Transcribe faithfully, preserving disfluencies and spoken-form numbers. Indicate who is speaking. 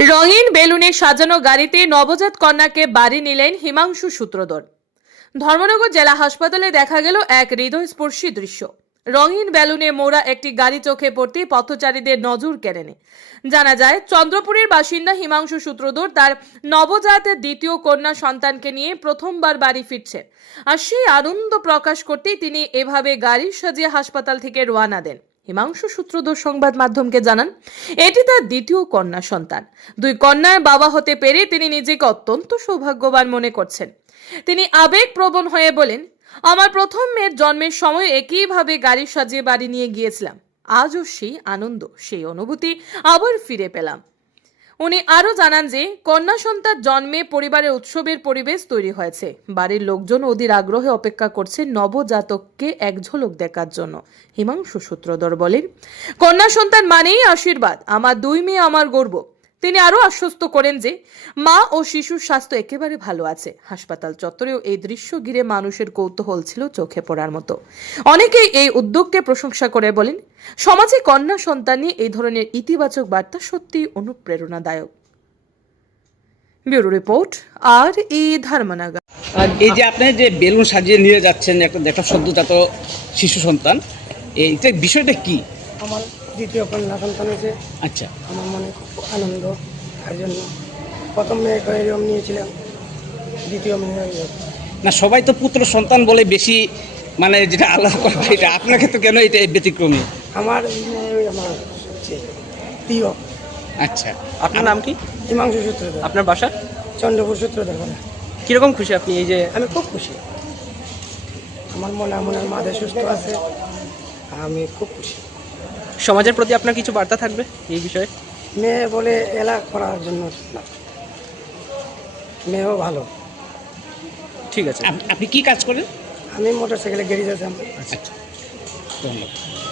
Speaker 1: রঙিন বেলুনে সাজানো গাড়িতে নবজাত কন্যাকে বাড়ি নিলেন হিমাংশু সূত্রধর। ধর্মনগর জেলা হাসপাতালে দেখা গেল এক হৃদয়স্পর্শী দৃশ্য। রঙিন বেলুনে মোড়া একটি গাড়ি চোখে পড়তে পথচারীদের নজর কেড়ে নেয়। জানা যায়, চন্দ্রপুরের বাসিন্দা হিমাংশু সূত্রধর তার নবজাত দ্বিতীয় কন্যা সন্তানকে নিয়ে প্রথমবার বাড়ি ফিরছেন। আর সেই আনন্দ প্রকাশ করতেই তিনি এভাবে গাড়ি সাজিয়ে হাসপাতাল থেকে রওনা দেন। হিমাংশু সূত্রধর সংবাদ মাধ্যমকে জানান, এটি তার দ্বিতীয় কন্যা সন্তান। দুই কন্যার বাবা হতে পেরে তিনি নিজেকে অত্যন্ত সৌভাগ্যবান মনে করছেন। তিনি আবেগপ্রবণ হয়ে বলেন, আমার প্রথম মেয়ের জন্মের সময় একইভাবে গাড়ি সাজিয়ে বাড়ি নিয়ে গিয়েছিলাম। আজও সেই আনন্দ, সেই অনুভূতি আবার ফিরে পেলাম। উনি আরো জানান যে কন্যা সন্তান জন্মে পরিবারের উৎসবের পরিবেশ তৈরি হয়েছে। বাড়ির লোকজন অধীর আগ্রহে অপেক্ষা করছে নবজাতককে এক ঝলক দেখার জন্য। হিমাংশু সূত্রধর বলেন, কন্যা সন্তান মানেই আশীর্বাদ। আমার দুই মেয়ে আমার গর্ব। তিনি আরো আশ্বস্ত করেন যে মা ও শিশুর স্বাস্থ্য একেবারে ভালো আছে। হাসপাতাল চত্বরেও এই দৃশ্য ঘিরে মানুষের কৌতূহল ছিল চোখে পড়ার মতো। অনেকেই এই উদ্যোগকে প্রশংসা করে বলেন, সমাজে কন্যা সন্তান নিয়ে এই ধরনের ইতিবাচক বার্তা সত্যি অনুপ্রেরণাদায়ক। ব্যুরো রিপোর্ট, আর এই ধর্মনগর।
Speaker 2: আর এই যে আপনি যে বেলুন সাজিয়ে নিয়ে যাচ্ছেন একটা একটা সদ্যজাত শিশু সন্তান, এইটা বিষয়টা কি?
Speaker 3: আমার দ্বিতীয় কন্যা সন্তান হয়েছে।
Speaker 2: আচ্ছা,
Speaker 3: আমার মনে খুব আনন্দ। তার জন্য প্রথম মেয়েকে এরকম নিয়েছিলাম, দ্বিতীয় মেয়ে হয়ে যাবে।
Speaker 2: না সবাই তো পুত্র সন্তান বলে বেশি মানে যেটা আলাদা করে, এটা আপনার ক্ষেত্রে কেন এটা ব্যতিক্রমী?
Speaker 3: আমার মেয়ে আমার সবচেয়ে প্রিয়।
Speaker 2: আচ্ছা,
Speaker 4: আপনার নাম কি?
Speaker 3: হিমাংশু সূত্রধর,
Speaker 4: আপনার বাসা?
Speaker 3: চন্দ্রপুর সূত্রধর বলে।
Speaker 4: কিরকম খুশি আপনি এই যে?
Speaker 3: আমি খুব খুশি। আমার মনে মনের মাঝে সুস্থ আছে, আমি খুব খুশি।
Speaker 4: সমাজের প্রতি আপনার কিছু বার্তা থাকবে এই বিষয়ে?
Speaker 3: মেয়ে বলে এলা করার জন্য না, মেয়েও ভালো।
Speaker 4: ঠিক আছে।
Speaker 2: আপ- আপনি কি কাজ করেন?
Speaker 3: আমি মোটর সাইকেলে গ্যারেজ আছে আমার।
Speaker 2: আচ্ছা, ধন্যবাদ।